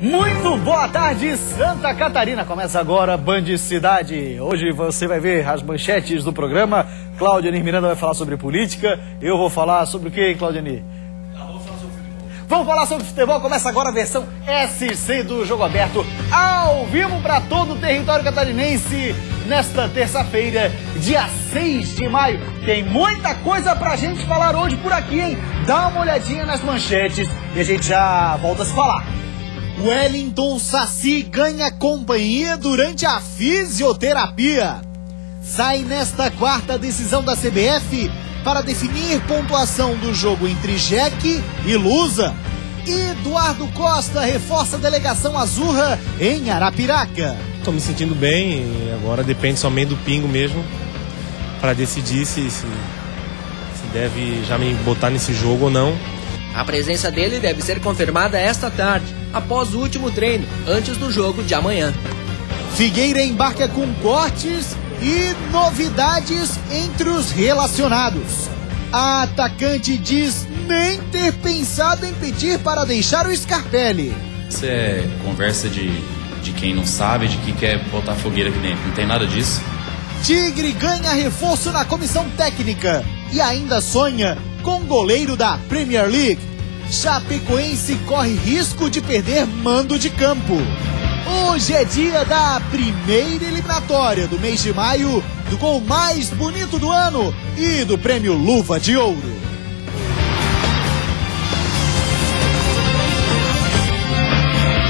Muito boa tarde, Santa Catarina. Começa agora Band Cidade. Hoje você vai ver as manchetes do programa. Claudianir Miranda vai falar sobre política. Eu vou falar sobre o que, Claudianir? Vamos falar sobre futebol. Começa agora a versão SC do Jogo Aberto, ao vivo para todo o território catarinense, nesta terça-feira, dia 6 de maio. Tem muita coisa pra gente falar hoje por aqui, hein? Dá uma olhadinha nas manchetes e a gente já volta a se falar. Wellington Saci ganha companhia durante a fisioterapia. Sai nesta quarta decisão da CBF para definir pontuação do jogo entre Jeque e Lusa. Eduardo Costa reforça a delegação azurra em Arapiraca. Estou me sentindo bem e agora depende somente do Pingo mesmo para decidir se deve já me botar nesse jogo ou não. A presença dele deve ser confirmada esta tarde, após o último treino, antes do jogo de amanhã. Figueira embarca com cortes e novidades entre os relacionados. A atacante diz nem ter pensado em pedir para deixar o Scarpelli. Isso é conversa de quem não sabe, de que quer botar fogueira aqui dentro. Não tem nada disso. Tigre ganha reforço na comissão técnica e ainda sonha com goleiro da Premier League. Chapecoense corre risco de perder mando de campo. Hoje é dia da primeira eliminatória do mês de maio, do gol mais bonito do ano e do prêmio Luva de Ouro.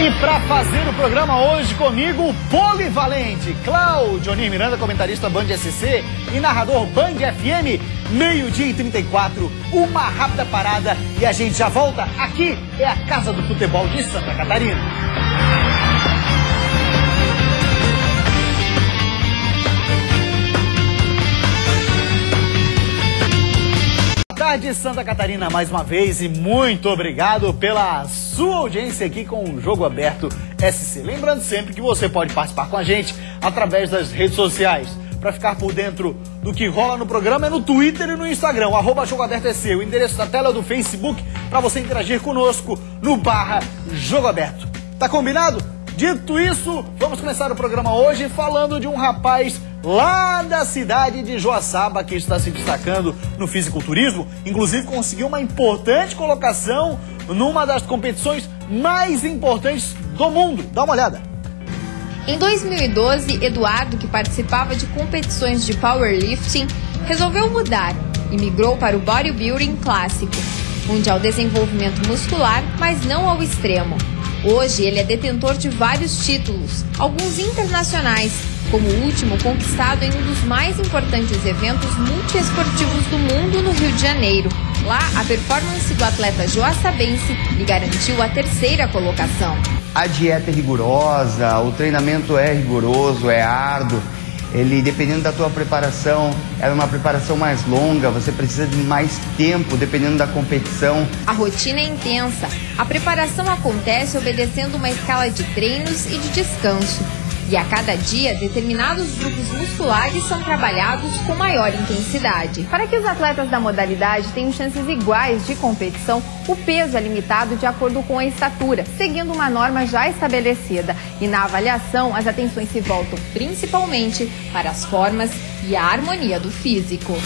E para fazer o programa hoje comigo, o polivalente Claudianir Miranda, comentarista Band SC e narrador Band FM, 12h34, uma rápida parada e a gente já volta. Aqui é a Casa do Futebol de Santa Catarina. Boa tarde, Santa Catarina, mais uma vez, e muito obrigado pela sua audiência aqui com o Jogo Aberto SC. Lembrando sempre que você pode participar com a gente através das redes sociais. Para ficar por dentro do que rola no programa é no Twitter e no Instagram, @JogoAbertoSC, o endereço da tela do Facebook para você interagir conosco no /Jogo Aberto. Tá combinado? Dito isso, vamos começar o programa hoje falando de um rapaz lá da cidade de Joaçaba que está se destacando no fisiculturismo, inclusive conseguiu uma importante colocação numa das competições mais importantes do mundo. Dá uma olhada. Em 2012, Eduardo, que participava de competições de powerlifting, resolveu mudar e migrou para o bodybuilding clássico, onde há o desenvolvimento muscular, mas não ao extremo. Hoje ele é detentor de vários títulos, alguns internacionais, como o último conquistado em um dos mais importantes eventos multiesportivos do mundo no Rio de Janeiro. Lá, a performance do atleta joaçabense lhe garantiu a terceira colocação. A dieta é rigorosa, o treinamento é rigoroso, é árduo. Ele, dependendo da tua preparação, é uma preparação mais longa, você precisa de mais tempo, dependendo da competição. A rotina é intensa. A preparação acontece obedecendo uma escala de treinos e de descanso. E a cada dia, determinados grupos musculares são trabalhados com maior intensidade. Para que os atletas da modalidade tenham chances iguais de competição, o peso é limitado de acordo com a estatura, seguindo uma norma já estabelecida. E na avaliação, as atenções se voltam principalmente para as formas e a harmonia do físico.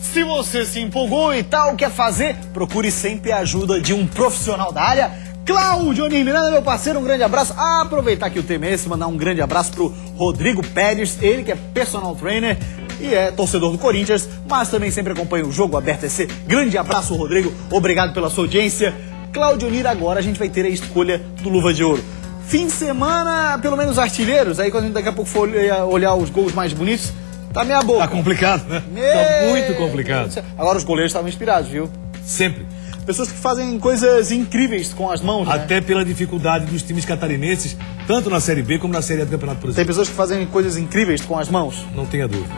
Se você se empolgou e tal, quer fazer, procure sempre a ajuda de um profissional da área. Claudianir Miranda, meu parceiro, um grande abraço. Aproveitar que o tema é esse, mandar um grande abraço pro Rodrigo Pérez, ele que é personal trainer e é torcedor do Corinthians, mas também sempre acompanha o Jogo Aberto SC. Grande abraço, Rodrigo, obrigado pela sua audiência. Claudianir, agora a gente vai ter a escolha do Luva de Ouro. Fim de semana, pelo menos artilheiros, aí quando a gente daqui a pouco for olhar os gols mais bonitos, tá meia boca. Tá complicado, né? Tá muito complicado. Agora os goleiros estavam inspirados, viu? Sempre. Pessoas que fazem coisas incríveis com as mãos, né? Até pela dificuldade dos times catarinenses, tanto na Série B como na Série A do Campeonato Brasileiro. Tem pessoas que fazem coisas incríveis com as mãos. Não tenha dúvida.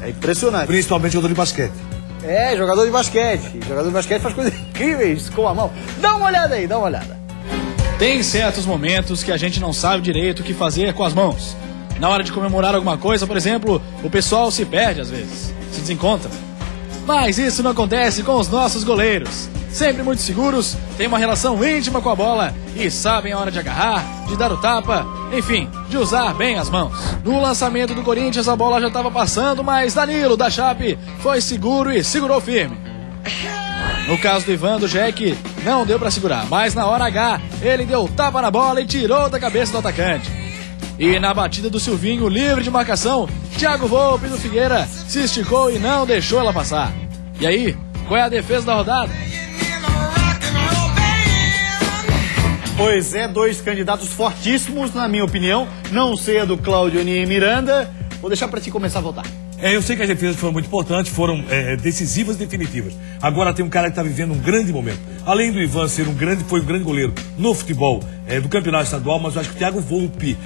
É impressionante. Principalmente jogador de basquete. É, jogador de basquete. Jogador de basquete faz coisas incríveis com a mão. Dá uma olhada aí, dá uma olhada. Tem certos momentos que a gente não sabe direito o que fazer com as mãos. Na hora de comemorar alguma coisa, por exemplo, o pessoal se perde às vezes, se desencontra. Mas isso não acontece com os nossos goleiros. Sempre muito seguros, têm uma relação íntima com a bola e sabem a hora de agarrar, de dar o tapa, enfim, de usar bem as mãos. No lançamento do Corinthians a bola já estava passando, mas Danilo da Chape foi seguro e segurou firme. No caso do Ivan do Jack, não deu para segurar, mas na hora H ele deu tapa na bola e tirou da cabeça do atacante. E na batida do Silvinho, livre de marcação, Thiago Volpi do Figueira se esticou e não deixou ela passar. E aí, qual é a defesa da rodada? Pois é, dois candidatos fortíssimos, na minha opinião. Não sei a do Claudioni Miranda. Vou deixar para ti começar a votar. Eu sei que as defesas foram muito importantes, foram decisivas e definitivas. Agora tem um cara que está vivendo um grande momento. Além do Ivan ser foi um grande goleiro no futebol do campeonato estadual, mas eu acho que o Thiago Volpi,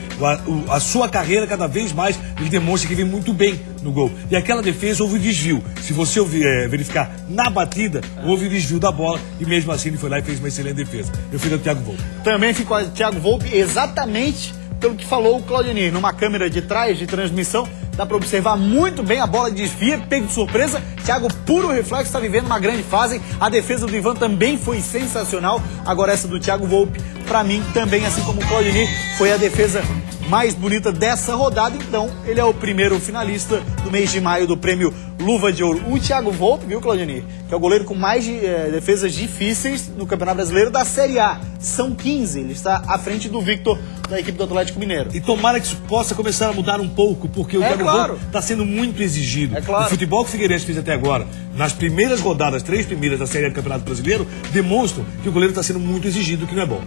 a sua carreira cada vez mais, ele demonstra que vem muito bem no gol. E aquela defesa houve desvio. Se você verificar na batida, houve desvio da bola e mesmo assim ele foi lá e fez uma excelente defesa. Eu fico com o Thiago Volpi. Também fico com o Thiago Volpi exatamente pelo que falou o Claudioni. Numa câmera de trás, de transmissão, dá para observar muito bem, a bola desvia, pego de surpresa. Thiago, puro reflexo, está vivendo uma grande fase. A defesa do Ivan também foi sensacional. Agora essa do Thiago Volpi, para mim, também, assim como o Claudioni, foi a defesa mais bonita dessa rodada. Então, ele é o primeiro finalista do mês de maio do prêmio Luva de Ouro. O Thiago Volpi, viu, Claudioni? Que é o goleiro com mais defesas difíceis no Campeonato Brasileiro da Série A. São 15. Ele está à frente do Victor, da equipe do Atlético Mineiro. E tomara que isso possa começar a mudar um pouco, porque o Thiago Volpi está sendo muito exigido. O futebol que o Figueirense fez até agora, nas primeiras rodadas, 3 primeiras da Série A do Campeonato Brasileiro, demonstram que o goleiro está sendo muito exigido, o que não é bom.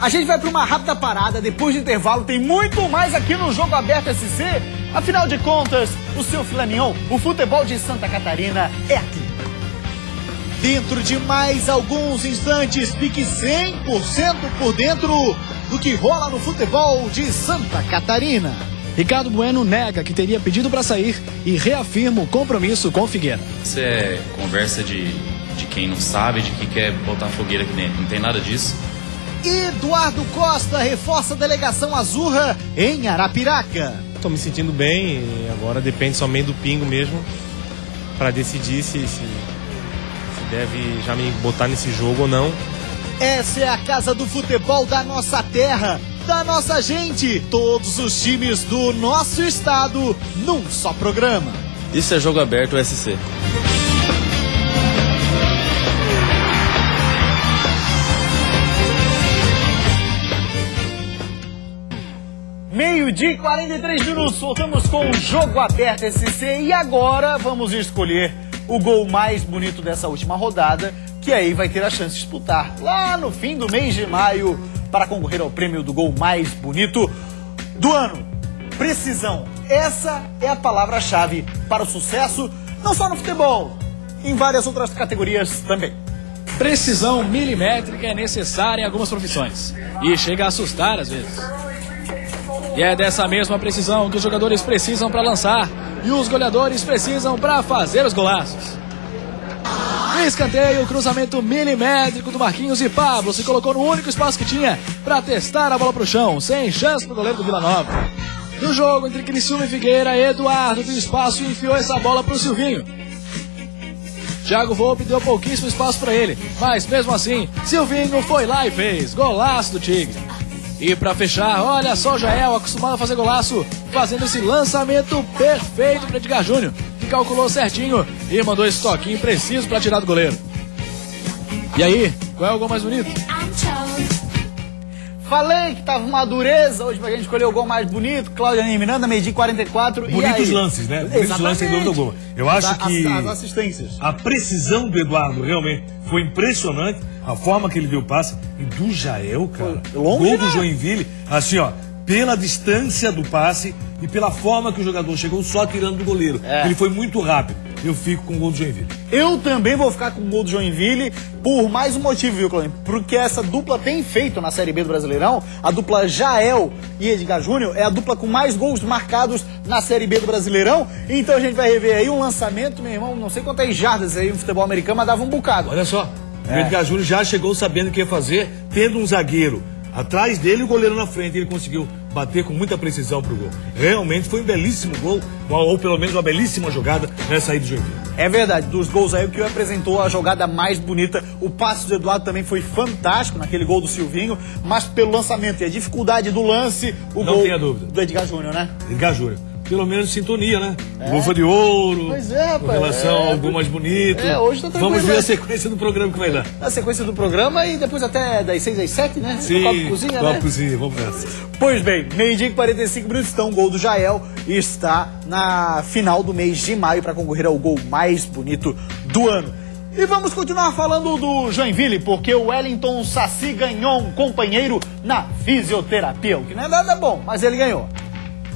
A gente vai para uma rápida parada, depois do intervalo tem muito mais aqui no Jogo Aberto SC. Afinal de contas, o seu filé mignon, o futebol de Santa Catarina é aqui. Dentro de mais alguns instantes, fique 100% por dentro do que rola no futebol de Santa Catarina. Ricardo Bueno nega que teria pedido para sair e reafirma o compromisso com o Figueira. Isso é conversa de quem não sabe, de que quer botar fogueira aqui dentro. Não tem nada disso. Eduardo Costa reforça a delegação Azurra em Arapiraca. Estou me sentindo bem e agora depende somente do Pingo mesmo para decidir se deve já me botar nesse jogo ou não. Essa é a casa do futebol da nossa terra, da nossa gente. Todos os times do nosso estado num só programa. Isso é Jogo Aberto SC. Meio-dia e 43 minutos, voltamos com o Jogo Aberto SC e agora vamos escolher o gol mais bonito dessa última rodada, que aí vai ter a chance de disputar lá no fim do mês de maio para concorrer ao prêmio do gol mais bonito do ano. Precisão. Essa é a palavra-chave para o sucesso, não só no futebol, em várias outras categorias também. Precisão milimétrica é necessária em algumas profissões e chega a assustar às vezes. E é dessa mesma precisão que os jogadores precisam para lançar e os goleadores precisam para fazer os golaços. No escanteio, o cruzamento milimétrico do Marquinhos e Pablo se colocou no único espaço que tinha para testar a bola para o chão, sem chance para o goleiro do Vila Nova. No jogo entre Criciúma e Figueira, Eduardo viu espaço e enfiou essa bola para o Silvinho. Thiago Volpi deu pouquíssimo espaço para ele, mas mesmo assim, Silvinho foi lá e fez. Golaço do Tigre. E para fechar, olha só o Jael, acostumado a fazer golaço, fazendo esse lançamento perfeito para Edgar Júnior, que calculou certinho e mandou esse toquinho preciso para tirar do goleiro. E aí, qual é o gol mais bonito? Falei que tava uma dureza hoje pra gente escolher o gol mais bonito. Claudioni Miranda, meio-dia 44. Bonitos lances, né? Bonitos lances, sem dúvida alguma. Eu acho que as assistências. A precisão do Eduardo realmente foi impressionante. A forma que ele deu o passe. E do Jael, cara. Gol do Joinville. Assim, ó. Pela distância do passe e pela forma que o jogador chegou só tirando do goleiro. Ele foi muito rápido. Eu fico com o gol do Joinville. Eu também vou ficar com o gol do Joinville por mais um motivo, viu, Claudio? Porque essa dupla tem feito na Série B do Brasileirão. A dupla Jael e Edgar Júnior é a dupla com mais gols marcados na Série B do Brasileirão. Então a gente vai rever aí um lançamento, meu irmão, não sei quantas jardas aí no futebol americano, mas dava um bocado. Olha só, o Edgar Júnior já chegou sabendo o que ia fazer, tendo um zagueiro Atrás dele, o goleiro na frente. Ele conseguiu bater com muita precisão pro gol. Realmente foi um belíssimo gol, ou pelo menos uma belíssima jogada nessa aí do Joinville. É verdade, dos gols aí o que apresentou a jogada mais bonita. O passe do Eduardo também foi fantástico naquele gol do Silvinho, mas pelo lançamento e a dificuldade do lance, o Não gol tenha dúvida. do Edgar Júnior, né? Edgar Júnior. Pelo menos sintonia, né? Luva de ouro. Pois é, rapaz. Com relação a algumas bonitas. Hoje tá tranquilo. Vamos ver a sequência do programa que vai dar. A sequência do programa e depois até das 6 às 7, né? Sim, Copa Cozinha, Copa né? Cozinha, vamos nessa. Pois bem, meio-dia e 45 minutos, então o gol do Jael está na final do mês de maio para concorrer ao gol mais bonito do ano. E vamos continuar falando do Joinville, porque o Wellington Saci ganhou um companheiro na fisioterapia, o que não é nada bom, mas ele ganhou.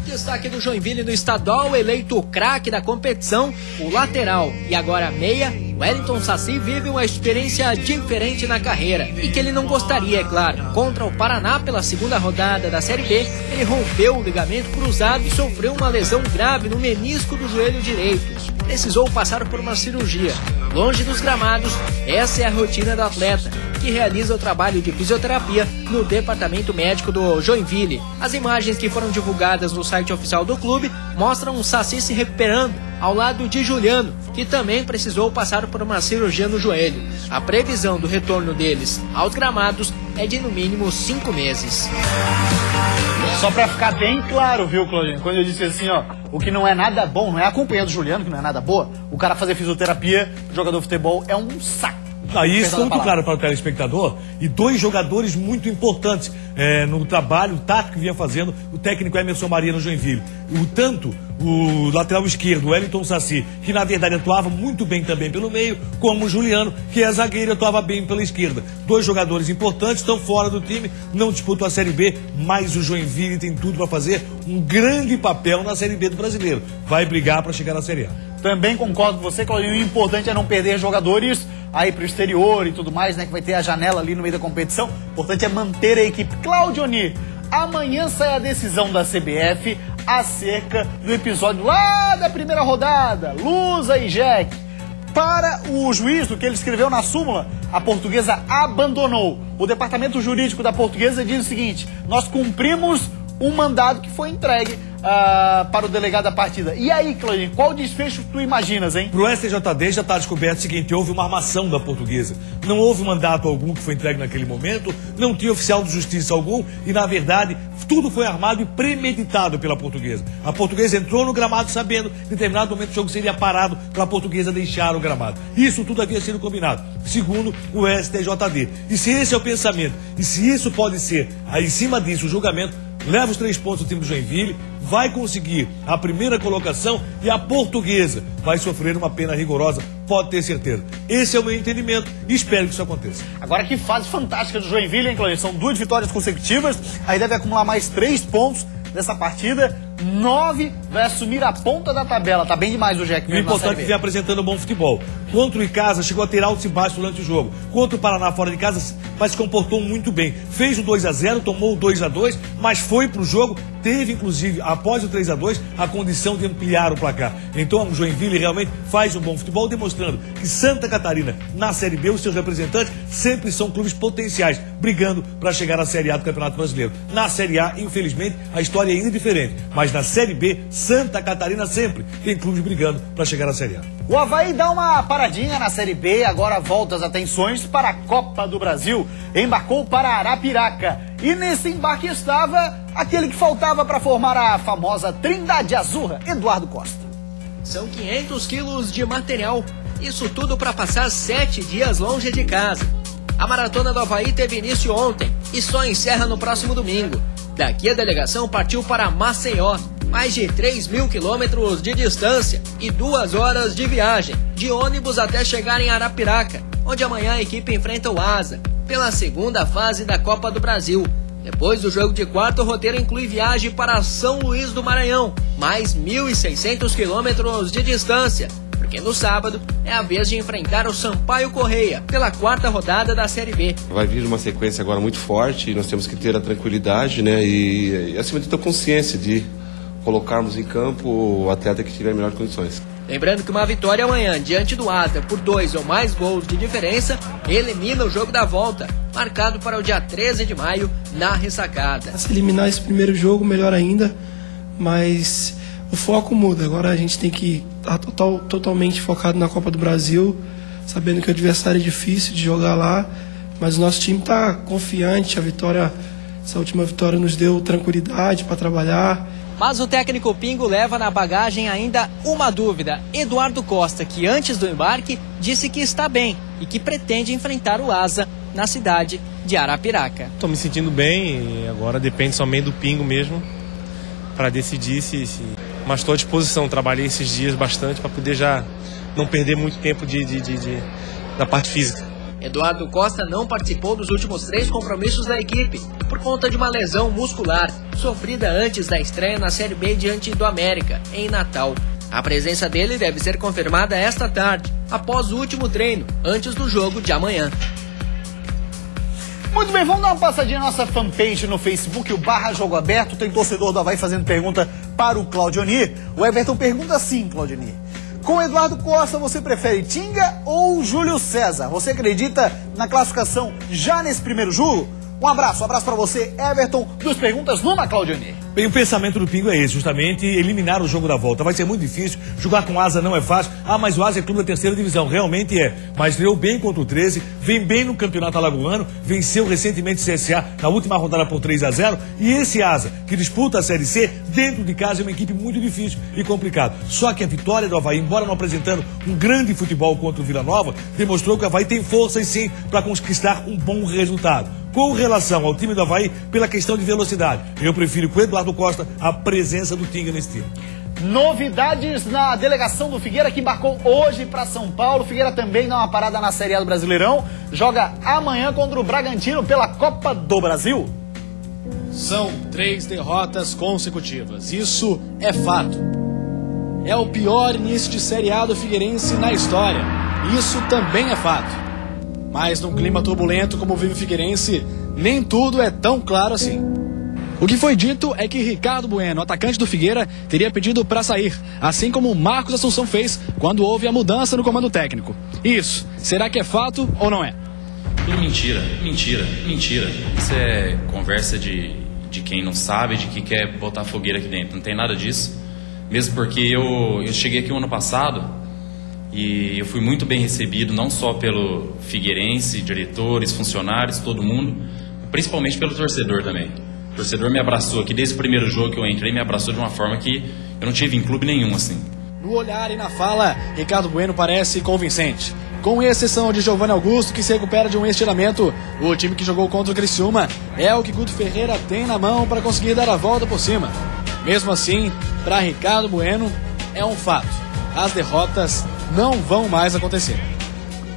Destaque do Joinville no estadual, eleito o craque da competição, o lateral e agora meia, Wellington Saci vive uma experiência diferente na carreira e que ele não gostaria, é claro. Contra o Paraná pela segunda rodada da Série B, ele rompeu o ligamento cruzado e sofreu uma lesão grave no menisco do joelho direito. Precisou passar por uma cirurgia. Longe dos gramados, essa é a rotina do atleta, que realiza o trabalho de fisioterapia no departamento médico do Joinville. As imagens que foram divulgadas no site oficial do clube mostram o Saci se recuperando, ao lado de Juliano, que também precisou passar por uma cirurgia no joelho. A previsão do retorno deles aos gramados é de no mínimo 5 meses. Só pra ficar bem claro, viu, Claudinho? Quando eu disse assim, ó, o que não é nada bom, não é a companhia do Juliano, que não é nada boa, o cara fazer fisioterapia, jogador de futebol, é um saco. Aí isso ficou muito claro para o telespectador. E dois jogadores muito importantes no trabalho tático que vinha fazendo o técnico Emerson Maria no Joinville. Tanto o lateral esquerdo, o Wellington Saci, que na verdade atuava muito bem também pelo meio, como o Juliano, que é zagueiro e atuava bem pela esquerda. Dois jogadores importantes, estão fora do time, não disputam a Série B, mas o Joinville tem tudo para fazer um grande papel na Série B do Brasileiro. Vai brigar para chegar na Série A. Também concordo com você, Claudinho. O importante é não perder jogadores aí pro exterior e tudo mais, né? Que vai ter a janela ali no meio da competição. O importante é manter a equipe. Claudioni, amanhã sai a decisão da CBF acerca do episódio lá da primeira rodada, Lusa e Jack. Para o juiz, do que ele escreveu na súmula, a Portuguesa abandonou. O departamento jurídico da Portuguesa diz o seguinte: nós cumprimos um mandado que foi entregue para o delegado da partida. E aí, Claudinho, qual desfecho tu imaginas, hein? Pro STJD já está descoberto o seguinte: houve uma armação da Portuguesa. Não houve mandato algum que foi entregue naquele momento, não tinha oficial de justiça algum e, na verdade, tudo foi armado e premeditado pela Portuguesa. A Portuguesa entrou no gramado sabendo que em determinado momento o jogo seria parado para a Portuguesa deixar o gramado. Isso tudo havia sido combinado, segundo o STJD. E se esse é o pensamento, e se isso pode ser, aí em cima disso, o julgamento, leva os 3 pontos do time do Joinville, vai conseguir a primeira colocação e a Portuguesa vai sofrer uma pena rigorosa, pode ter certeza. Esse é o meu entendimento e espero que isso aconteça. Agora que fase fantástica do Joinville, hein, Claudinho? São 2 vitórias consecutivas, aí deve acumular mais 3 pontos dessa partida. 9 vai assumir a ponta da tabela. Tá bem demais o Jack. O importante é que vem apresentando bom futebol. Contra o Icasa, chegou a ter altos e baixos durante o jogo. Contra o Paraná fora de casa, mas se comportou muito bem. Fez o 2-0, tomou o 2-2, mas foi pro jogo. Teve, inclusive, após o 3-2, a condição de ampliar o placar. Então, o Joinville realmente faz um bom futebol, demonstrando que Santa Catarina, na Série B, os seus representantes sempre são clubes potenciais, brigando para chegar à Série A do Campeonato Brasileiro. Na Série A, infelizmente, a história é ainda diferente. Mas na Série B, Santa Catarina sempre tem clubes brigando para chegar à Série A. O Avaí dá uma paradinha na Série B, agora volta as atenções para a Copa do Brasil. Embarcou para Arapiraca. E nesse embarque estava aquele que faltava para formar a famosa Trindade Azurra, Eduardo Costa. São 500 quilos de material, isso tudo para passar 7 dias longe de casa. A maratona do Avaí teve início ontem e só encerra no próximo domingo. Daqui a delegação partiu para Maceió, mais de 3.000 quilômetros de distância e 2 horas de viagem, de ônibus até chegar em Arapiraca, onde amanhã a equipe enfrenta o Asa, pela segunda fase da Copa do Brasil. Depois do jogo de quarto, o roteiro inclui viagem para São Luís do Maranhão, mais 1.600 quilômetros de distância, porque no sábado é a vez de enfrentar o Sampaio Correia, pela 4ª rodada da Série B. Vai vir uma sequência agora muito forte e nós temos que ter a tranquilidade, né, e acima de tudo a consciência de colocarmos em campo o atleta que tiver melhores condições. Lembrando que uma vitória amanhã diante do Asa por 2 ou mais gols de diferença elimina o jogo da volta, marcado para o dia 13 de maio na Ressacada. Se eliminar esse primeiro jogo, melhor ainda, mas o foco muda. Agora a gente tem que estar totalmente focado na Copa do Brasil, sabendo que o adversário é difícil de jogar lá, mas o nosso time está confiante. Essa última vitória nos deu tranquilidade para trabalhar. Mas o técnico Pingo leva na bagagem ainda uma dúvida. Eduardo Costa, que antes do embarque disse que está bem e que pretende enfrentar o Asa na cidade de Arapiraca. Estou me sentindo bem e agora depende somente do Pingo mesmo para decidir mas estou à disposição. Trabalhei esses dias bastante para poder já não perder muito tempo da parte física. Eduardo Costa não participou dos últimos 3 compromissos da equipe por conta de uma lesão muscular sofrida antes da estreia na Série B diante do América, em Natal. A presença dele deve ser confirmada esta tarde, após o último treino, antes do jogo de amanhã. Muito bem, vamos dar uma passadinha na nossa fanpage no Facebook, o /Jogo Aberto. Tem torcedor do Avaí fazendo pergunta para o Claudionir. O Everton pergunta assim, Claudionir: com Eduardo Costa, você prefere Tinga ou Júlio César? Você acredita na classificação já nesse primeiro jogo? Um abraço para você, Everton, dos Perguntas numa, Claudionir. Bem, o pensamento do Pingo é esse, justamente eliminar o jogo da volta. Vai ser muito difícil, jogar com Asa não é fácil. Mas o Asa é clube da 3ª divisão, realmente é. Mas deu bem contra o 13, vem bem no campeonato alagoano, venceu recentemente o CSA na última rodada por 3-0. E esse Asa, que disputa a Série C, dentro de casa é uma equipe muito difícil e complicada. Só que a vitória do Avaí, embora não apresentando um grande futebol contra o Vila Nova, demonstrou que o Avaí tem força e sim para conquistar um bom resultado. Com relação ao time do Avaí, pela questão de velocidade, eu prefiro com o Eduardo Costa a presença do Tinga nesse time. Novidades na delegação do Figueira, que embarcou hoje para São Paulo. Figueira também dá uma parada na Série A do Brasileirão. Joga amanhã contra o Bragantino pela Copa do Brasil. São 3 derrotas consecutivas. Isso é fato. É o pior início de Série A do Figueirense na história. Isso também é fato. Mas num clima turbulento como vive o Figueirense, nem tudo é tão claro assim. O que foi dito é que Ricardo Bueno, atacante do Figueira, teria pedido para sair, assim como o Marcos Assunção fez quando houve a mudança no comando técnico. Isso, será que é fato ou não é? Mentira. Isso é conversa de quem não sabe, de que quer botar fogueira aqui dentro. Não tem nada disso. Mesmo porque eu cheguei aqui o ano passado e eu fui muito bem recebido, não só pelo Figueirense, diretores, funcionários, todo mundo, principalmente pelo torcedor também. O torcedor me abraçou aqui desde o primeiro jogo que eu entrei, me abraçou de uma forma que eu não tive em clube nenhum assim. No olhar e na fala, Ricardo Bueno parece convincente. Com exceção de Giovanni Augusto, que se recupera de um estiramento, o time que jogou contra o Criciúma é o que Guto Ferreira tem na mão para conseguir dar a volta por cima. Mesmo assim, para Ricardo Bueno, é um fato. As derrotas não vão mais acontecer.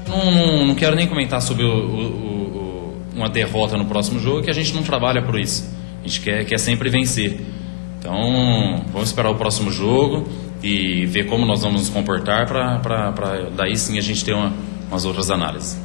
Não quero nem comentar sobre uma derrota no próximo jogo, que a gente não trabalha por isso. A gente quer sempre vencer. Então, vamos esperar o próximo jogo e ver como nós vamos nos comportar para daí sim a gente ter umas outras análises.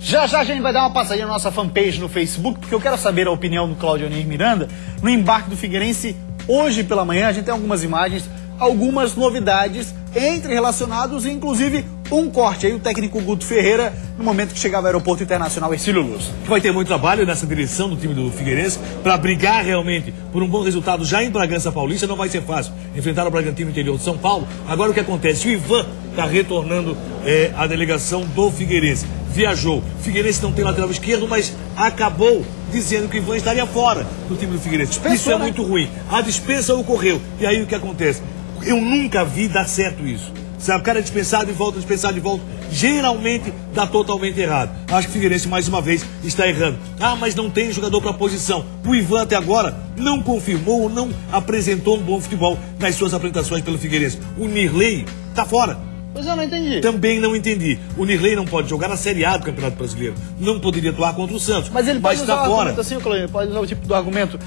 Já a gente vai dar uma passadinha na nossa fanpage no Facebook, porque eu quero saber a opinião do Claudionir Miranda no embarque do Figueirense hoje pela manhã. A gente tem algumas imagens, algumas novidades entre relacionados e inclusive um corte aí, o técnico Guto Ferreira, no momento que chegava ao aeroporto internacional Ercílio Luz. Vai ter muito trabalho nessa direção do time do Figueirense para brigar realmente por um bom resultado já em Bragança Paulista. Não vai ser fácil enfrentar o Bragantino no interior de São Paulo. Agora o que acontece? O Ivan está retornando à delegação do Figueirense. Viajou. O Figueirense não tem lateral esquerdo, mas acabou dizendo que o Ivan estaria fora do time do Figueirense. Isso é muito ruim. A dispensa ocorreu. E aí o que acontece? Eu nunca vi dar certo isso. Sabe, o cara é dispensado e volta, geralmente dá totalmente errado. Acho que o Figueirense mais uma vez está errando. Mas não tem jogador para a posição. O Ivan até agora não confirmou ou não apresentou um bom futebol nas suas apresentações pelo Figueirense. O Nirley está fora. Pois eu não entendi. Também não entendi. O Nirley não pode jogar na Série A do Campeonato Brasileiro. Não poderia atuar contra o Santos. Mas ele pode usar está fora. Assim, ele pode usar o tipo do argumento.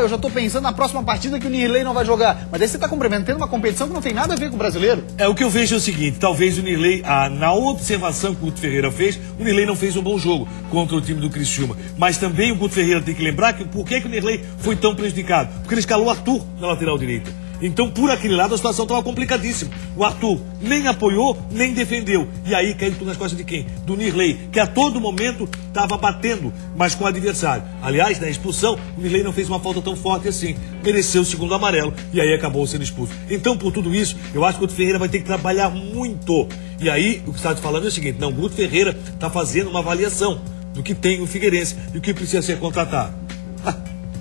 Eu já estou pensando na próxima partida que o Nirley não vai jogar. Mas aí você está complementando uma competição que não tem nada a ver com o brasileiro. O que eu vejo é o seguinte, talvez o Nirley, na observação que o Guto Ferreira fez, o Nirley não fez um bom jogo contra o time do Criciúma. Mas também o Guto Ferreira tem que lembrar que por que o Nirley foi tão prejudicado? Porque ele escalou o Arthur na lateral direita. Então, por aquele lado, a situação estava complicadíssima. O Arthur nem apoiou, nem defendeu. E aí caiu tudo nas costas de quem? Do Nirley, que a todo momento estava batendo, mas com o adversário. Aliás, na expulsão, o Nirley não fez uma falta tão forte assim. Mereceu o segundo amarelo e aí acabou sendo expulso. Então, por tudo isso, eu acho que o Guto Ferreira vai ter que trabalhar muito. E aí, o que está falando é o seguinte, não, o Guto Ferreira está fazendo uma avaliação do que tem o Figueirense e o que precisa ser contratado.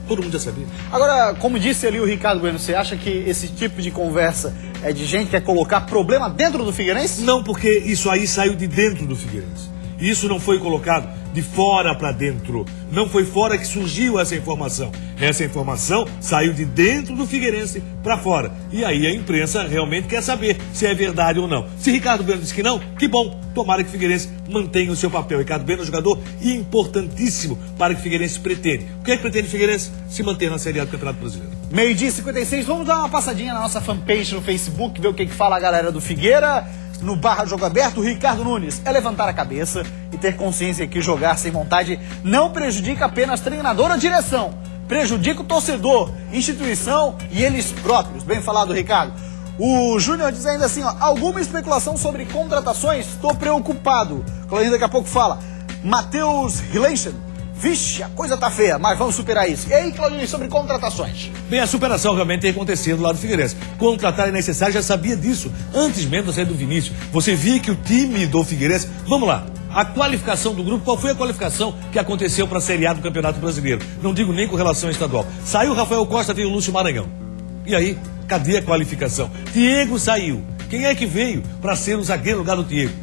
Todo mundo já sabia. Agora, como disse ali o Ricardo Bueno, você acha que esse tipo de conversa é de gente que quer colocar problema dentro do Figueirense? Não, porque isso aí saiu de dentro do Figueirense. Isso não foi colocado de fora para dentro. Não foi fora que surgiu essa informação. Essa informação saiu de dentro do Figueirense para fora. E aí a imprensa realmente quer saber se é verdade ou não. Se Ricardo Bueno disse que não, que bom. Tomara que o Figueirense mantenha o seu papel. Ricardo Bueno é um jogador importantíssimo para que o Figueirense pretende. O que é que pretende o Figueirense? Se manter na Série A do Campeonato Brasileiro. 12h56, vamos dar uma passadinha na nossa fanpage no Facebook, ver o que fala a galera do Figueira. No /Jogo Aberto, Ricardo Nunes, é levantar a cabeça e ter consciência que jogar sem vontade não prejudica apenas treinador ou direção, prejudica o torcedor, instituição e eles próprios. Bem falado, Ricardo. O Júnior diz ainda assim, ó, alguma especulação sobre contratações? Estou preocupado. Claudinho daqui a pouco fala. Matheus Hillenchen. Vixe, a coisa tá feia, mas vamos superar isso. E aí, Claudinho, sobre contratações? Bem, a superação realmente tem acontecido lá do Figueirense. Contratar é necessário, já sabia disso. Antes mesmo da saída do Vinícius, você via que o time do Figueirense... Vamos lá, a qualificação do grupo, qual foi a qualificação que aconteceu para a Série A do Campeonato Brasileiro? Não digo nem com relação ao estadual. Saiu o Rafael Costa, veio o Lúcio Maranhão. E aí, cadê a qualificação? Diego saiu. Quem é que veio para ser o zagueiro no lugar do Diego?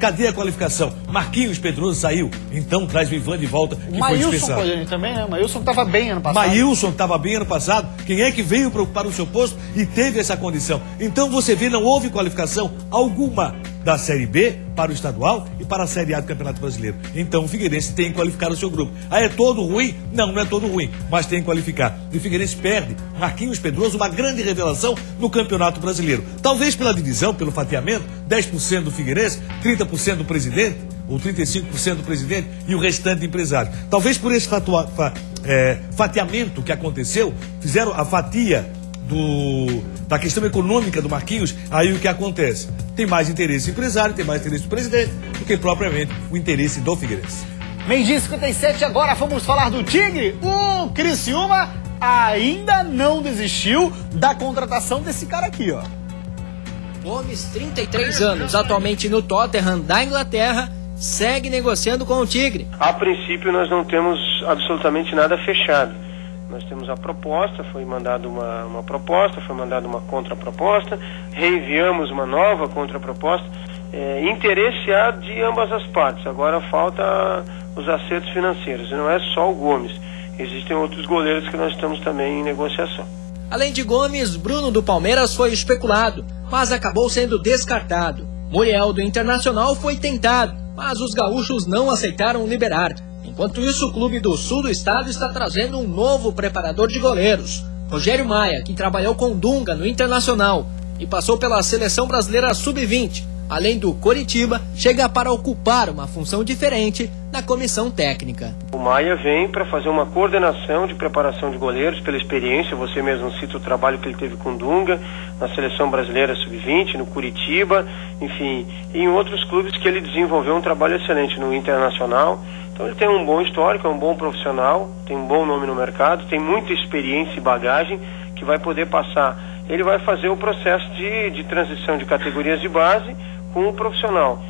Cadê a qualificação? Marquinhos Pedroso saiu, então traz o Ivan de volta, que foi dispensado. Maílson também, né? Maílson estava bem ano passado. Maílson estava bem ano passado. Quem é que veio para ocupar o seu posto e teve essa condição? Então você vê, não houve qualificação alguma da Série B para o estadual e para a Série A do Campeonato Brasileiro. Então o Figueirense tem que qualificar o seu grupo. Ah, é todo ruim? Não, não é todo ruim, mas tem que qualificar. E o Figueirense perde Marquinhos Pedroso, uma grande revelação no Campeonato Brasileiro. Talvez pela divisão, pelo fatiamento, 10% do Figueirense, 30% do presidente, ou 35% do presidente e o restante empresário. Talvez por esse fatiamento que aconteceu, fizeram a fatia da questão econômica do Marquinhos, aí o que acontece? Tem mais interesse empresário, tem mais interesse do presidente do que propriamente o interesse do Figueirense. 12h57, agora vamos falar do Tigre. O Criciúma ainda não desistiu da contratação desse cara aqui, ó. Gomes, 33 anos, atualmente no Tottenham da Inglaterra, segue negociando com o Tigre. A princípio nós não temos absolutamente nada fechado. Nós temos a proposta, foi mandada uma proposta, foi mandada uma contraproposta, reenviamos uma nova contraproposta. Interesse há de ambas as partes, agora falta os acertos financeiros, e não é só o Gomes, existem outros goleiros que nós estamos também em negociação. Além de Gomes, Bruno do Palmeiras foi especulado, mas acabou sendo descartado. Muriel do Internacional foi tentado, mas os gaúchos não aceitaram liberar. Enquanto isso, o clube do sul do estado está trazendo um novo preparador de goleiros. Rogério Maia, que trabalhou com Dunga no Internacional e passou pela Seleção Brasileira Sub-20, além do Coritiba, chega para ocupar uma função diferente na comissão técnica. O Maia vem para fazer uma coordenação de preparação de goleiros pela experiência, você mesmo cita o trabalho que ele teve com Dunga, na Seleção Brasileira Sub-20, no Coritiba, enfim, e em outros clubes que ele desenvolveu um trabalho excelente no Internacional. Então ele tem um bom histórico, é um bom profissional, tem um bom nome no mercado, tem muita experiência e bagagem que vai poder passar. Ele vai fazer o processo de transição de categorias de base com o profissional.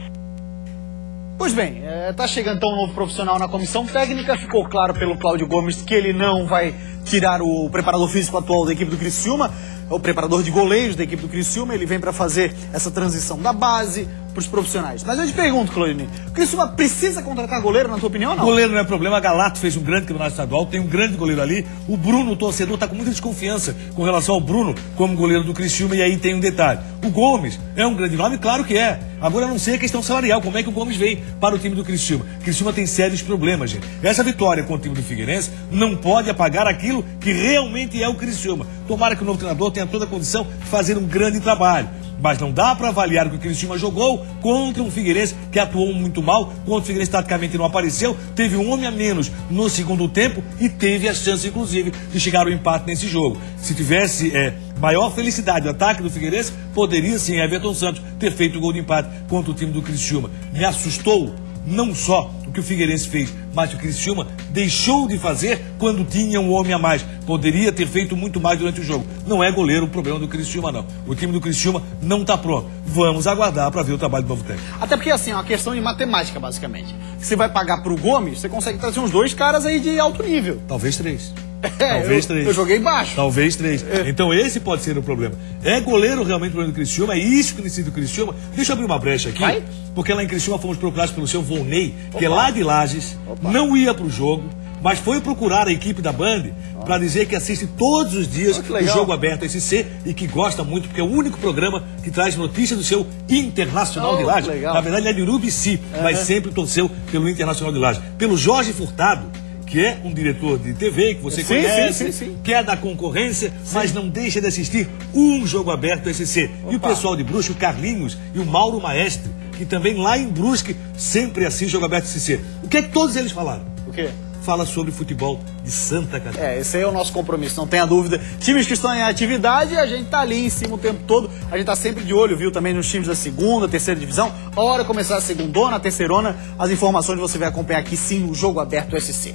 Pois bem, tá chegando então um novo profissional na comissão técnica, ficou claro pelo Cláudio Gomes que ele não vai tirar o preparador físico atual da equipe do Criciúma, é o preparador de goleiros da equipe do Criciúma, ele vem para fazer essa transição da base para os profissionais. Mas eu te pergunto, Claudinei, o Criciúma precisa contratar goleiro, na tua opinião, ou não? Goleiro não é problema, a Galato fez um grande campeonato estadual, tem um grande goleiro ali, o Bruno, o torcedor, está com muita desconfiança com relação ao Bruno como goleiro do Criciúma, e aí tem um detalhe, o Gomes é um grande nome, claro que é, agora eu não sei a questão salarial, como é que o Gomes vem para o time do Criciúma. O Criciúma tem sérios problemas, gente. Essa vitória com o time do Figueirense não pode apagar aquilo que realmente é o Criciúma. Tomara que o novo treinador tenha toda a condição de fazer um grande trabalho. Mas não dá para avaliar o que o Criciúma jogou contra um Figueirense que atuou muito mal, contra o Figueirense taticamente não apareceu, teve um homem a menos no segundo tempo e teve a chance, inclusive, de chegar ao empate nesse jogo. Se tivesse maior felicidade o ataque do Figueirense, poderia sim Everton Santos ter feito o gol de empate contra o time do Criciúma. Me assustou não só o que o Figueirense fez, mas o Criciúma deixou de fazer quando tinha um homem a mais. Poderia ter feito muito mais durante o jogo. Não é goleiro o problema do Criciúma, não. O time do Criciúma não está pronto. Vamos aguardar para ver o trabalho do novo técnico. Até porque, assim, é uma questão de matemática, basicamente. Você vai pagar pro Gomes, você consegue trazer uns 2 caras aí de alto nível. Talvez 3. Talvez 3. Eu joguei baixo. Talvez 3. Então esse pode ser o problema. É goleiro realmente o problema do Criciúma, é isso que necessita do Criciúma. Deixa eu abrir uma brecha aqui. Vai? Porque lá em Criciúma fomos procurados pelo seu Volney, que é lá de Lages, não ia pro jogo, mas foi procurar a equipe da Band para dizer que assiste todos os dias o Jogo Aberto SC e que gosta muito, porque é o único programa que traz notícia do seu Internacional de Lages. Na verdade, ele é de Urubici, mas sempre torceu pelo Internacional de Lages. Pelo Jorge Furtado, que é um diretor de TV que você conhece, que é da concorrência, mas não deixa de assistir um Jogo Aberto SC. E o pessoal de Brusque, o Carlinhos e o Mauro Maestre, que também lá em Brusque sempre assiste Jogo Aberto SC. O que é que todos eles falaram? O quê? Fala sobre futebol de Santa Catarina. Esse aí é o nosso compromisso, não tenha dúvida. Times que estão em atividade, a gente tá ali em cima o tempo todo. A gente tá sempre de olho, viu, também nos times da segunda, terceira divisão. A hora de começar a segundona, a terceirona, as informações você vai acompanhar aqui sim no Jogo Aberto SC.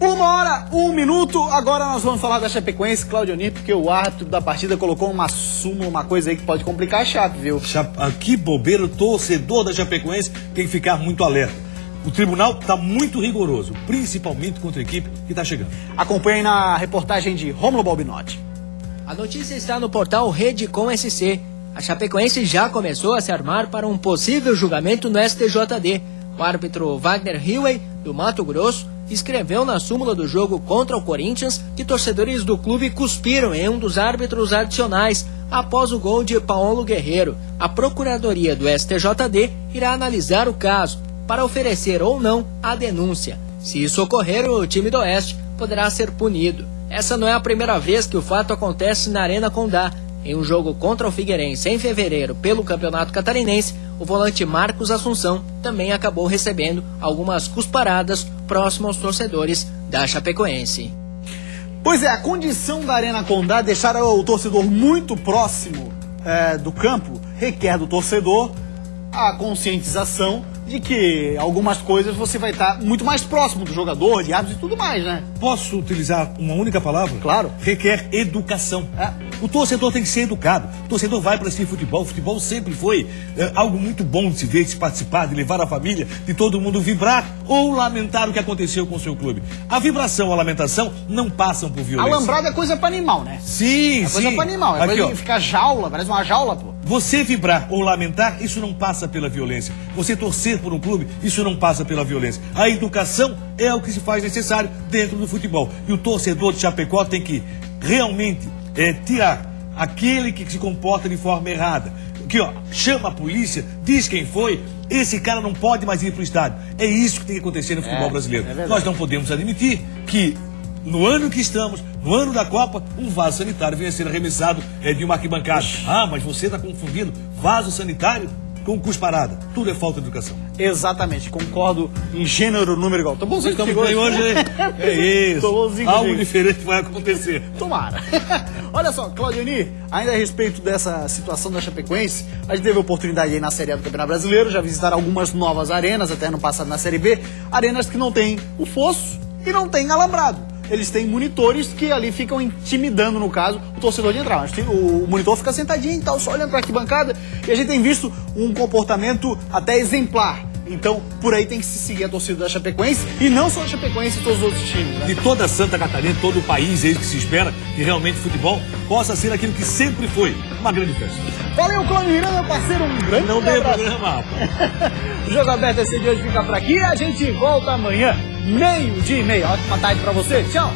1 hora, 1 minuto, agora nós vamos falar da Chapecoense, Claudionir, porque o árbitro da partida colocou uma súmula, uma coisa aí que pode complicar a Chape, viu? Que bobeira, o torcedor da Chapecoense tem que ficar muito alerta. O tribunal está muito rigoroso, principalmente contra a equipe que está chegando. Acompanhe na reportagem de Rômulo Balbinotti. A notícia está no portal Rede Com SC. A Chapecoense já começou a se armar para um possível julgamento no STJD. O árbitro Wagner Hilley, do Mato Grosso, escreveu na súmula do jogo contra o Corinthians que torcedores do clube cuspiram em um dos árbitros adicionais após o gol de Paulo Guerreiro. A Procuradoria do STJD irá analisar o caso para oferecer ou não a denúncia. Se isso ocorrer, o time do Oeste poderá ser punido. Essa não é a primeira vez que o fato acontece na Arena Condá. Em um jogo contra o Figueirense em fevereiro pelo Campeonato Catarinense, o volante Marcos Assunção também acabou recebendo algumas cusparadas próximo aos torcedores da Chapecoense. Pois é, a condição da Arena Condá deixar o torcedor muito próximo do campo requer do torcedor a conscientização de que algumas coisas você vai estar muito mais próximo do jogador, de árbitros e tudo mais, né? Posso utilizar uma única palavra? Claro. Requer educação. O torcedor tem que ser educado. O torcedor vai para assistir futebol. O futebol sempre foi algo muito bom de se ver, de se participar, de levar a família, de todo mundo vibrar ou lamentar o que aconteceu com o seu clube. A vibração, a lamentação não passam por violência. Alambrado é coisa para animal, né? Sim, é coisa para animal. É coisa de ficar jaula, parece uma jaula, pô. Você vibrar ou lamentar, isso não passa pela violência. Você torcer por um clube, isso não passa pela violência. A educação é o que se faz necessário dentro do futebol. E o torcedor de Chapecó tem que realmente tirar aquele que se comporta de forma errada. Que chama a polícia, diz quem foi, esse cara não pode mais ir para o estádio. É isso que tem que acontecer no futebol brasileiro. Nós não podemos admitir que no ano que estamos, no ano da Copa, um vaso sanitário venha a ser arremessado de uma arquibancada. Mas você está confundindo vaso sanitário com cusparada. Tudo é falta de educação. Exatamente, concordo em gênero, número igual. Tô bonzinho estamos bem hoje. É isso. Algo diferente vai acontecer. Tomara. Olha só, Claudionir, ainda a respeito dessa situação da Chapecoense, a gente teve a oportunidade aí na Série A do Campeonato Brasileiro, já visitaram algumas novas arenas, até no passado na Série B, arenas que não tem o fosso e não tem alambrado. Eles têm monitores que ali ficam intimidando, no caso, o torcedor de entrar. O monitor fica sentadinho e tal, só olhando para a arquibancada, e a gente tem visto um comportamento até exemplar. Então, por aí tem que se seguir a torcida da Chapecoense, e não só a Chapecoense e todos os outros times, né? De toda Santa Catarina, todo o país, é isso que se espera, que realmente o futebol possa ser aquilo que sempre foi, uma grande festa. Valeu, Cláudio Miranda, meu parceiro, um grande Não dei programa, rapaz. O Jogo Aberto SC de hoje fica por aqui, a gente volta amanhã, 12:30. Ótima tarde pra você, tchau.